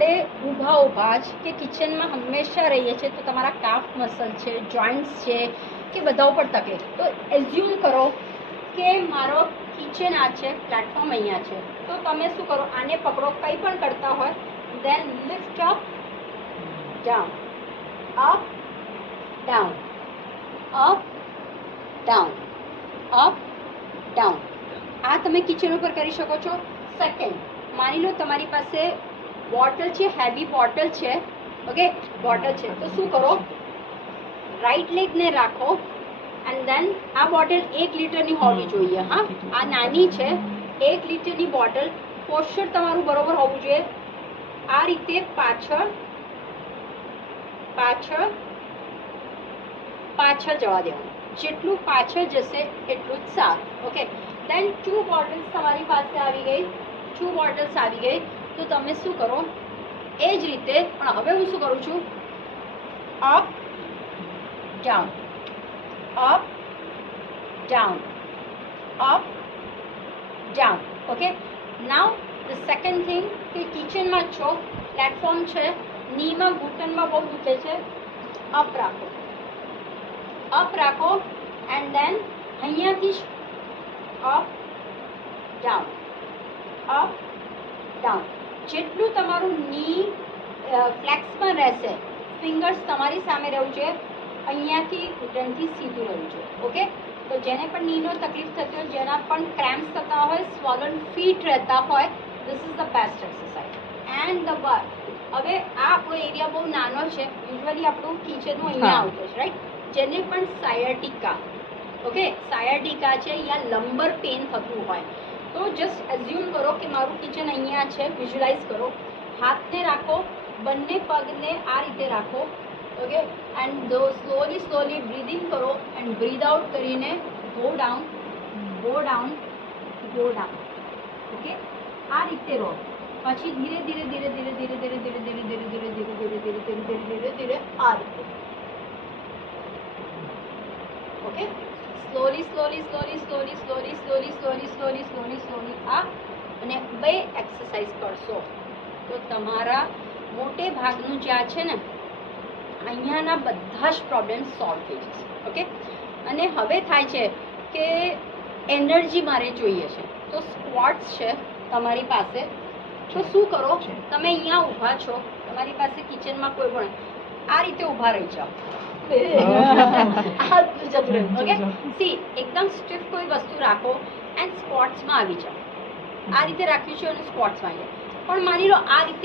આપણે ઊભા ઊભા જ કે કિચનમાં હંમેશા રહીએ છીએ તો તમારા કાફ મસલ છે, જોઈન્ટ્સ છે કે બધા ઉપર તકલીફ, તો એઝ્યુમ કરો કે મારો કિચન આ છે, પ્લેટફોર્મ અહીંયા છે, તો તમે શું કરો, આને પકડો, કંઈ પણ કરતા હોય, then lift up down, up down, up down, up down. આ તમે કિચન ઉપર કરી શકો છો. સેકન્ડ, માની લો તમારી પાસે બોટલ છે, હેવી બોટલ છે, ઓકે, બોટલ છે, તો શું કરો, રાઈટ લેગને રાખો એન્ડ દેન આ બોટલ 1 લીટરની હોવી જોઈએ. હા, આ નાની છે, 1 લીટરની બોટલ. પોસ્ચર તમારું બરોબર હોવું જોઈએ. આ રીતે પાછળ પાછળ પાછળ જવા દેવાનું. જેટલું પાછળ જશે એટલું જ સારું. ઓકે, દેન 2 બોટલ્સ તમારી પાસે આવી ગઈ, 2 બોટલ્સ આવી ગઈ, તો તમે શું કરો, એ જ રીતે, પણ હવે હું શું કરું છું, up down, up down, up down. Okay, now the second thing કે કિચનમાં છો, પ્લેટફોર્મ છે, નીમાં ઘૂંટણમાં બહુ દુખે છે, અપ રાખો, અપ રાખો એન્ડ દેન અહીંયાથી જ અપ ડાઉન, અપ ડાઉન. જેટલું તમારું ની ફ્લેક્સમાં રહેશે, ફિંગર્સ તમારી સામે રહેવું જોઈએ, અહીંયાથી ઘૂંટણથી સીધું રહેવું જોઈએ. ઓકે, તો જેને પણ નીનો તકલીફ થતી હોય, જેના પણ ક્રેમ્પ્સ થતા હોય, સ્વોલન ફીટ રહેતા હોય, this is the best exercise and the bar. હવે આ આપણો એરિયા બહુ નાનો છે, યુઝ્યુઅલી આપણું કિચનનું અહીંયા આવતું છે, રાઈટ? જેને પણ સાયટિકા, ઓકે, સાયટિકા છે યા લંબર પેન થતું હોય, તો જસ્ટ એઝ્યુમ કરો કે મારું કિચન અહીંયા છે, વિઝ્યુલાઇઝ કરો, હાથને રાખો, બંને પગને આ રીતે રાખો, okay, and slowly slowly breathing કરો એન્ડ બ્રીધ આઉટ કરીને go down, go down, go down. Okay, આ રીતે રહો. પછી ધીરે ધીરે ધીરે ધીરે ધીરે ધીરે ધીરે ધીરે ધીરે ધીરે ધીરે ધીરે ધીરે ધીરે ધીરે ધીરે ધીરે આ રીતે. Okay, slowly slowly slowly slowly slowly slowly slowly slowly slowly slowly આ, અને 2 એક્સરસાઇઝ કરશો તો તમારા મોટે ભાગનું જ્યાં છે ને અહીંયાના બધા જ પ્રોબ્લેમ સોલ્વ થઈ જશે. ઓકે, અને હવે થાય છે કે એનર્જી મારે જોઈએ છે, તો સ્ક્વોટ્સ છે તમારી પાસે, તો શું કરો, તમે અહીંયા ઊભા છો, તમારી પાસે કિચનમાં કોઈ પણ આ રીતે ઊભા રહી જાઓ. ઓકે, સી એકદમ સ્ટીફ કોઈ વસ્તુ રાખો એન્ડ સ્ક્વોટ્સમાં આવી જાઓ. આ રીતે રાખ્યું છે અને સ્ક્વોટ્સમાં આવી જાઓ. પણ માની લો આ રીતે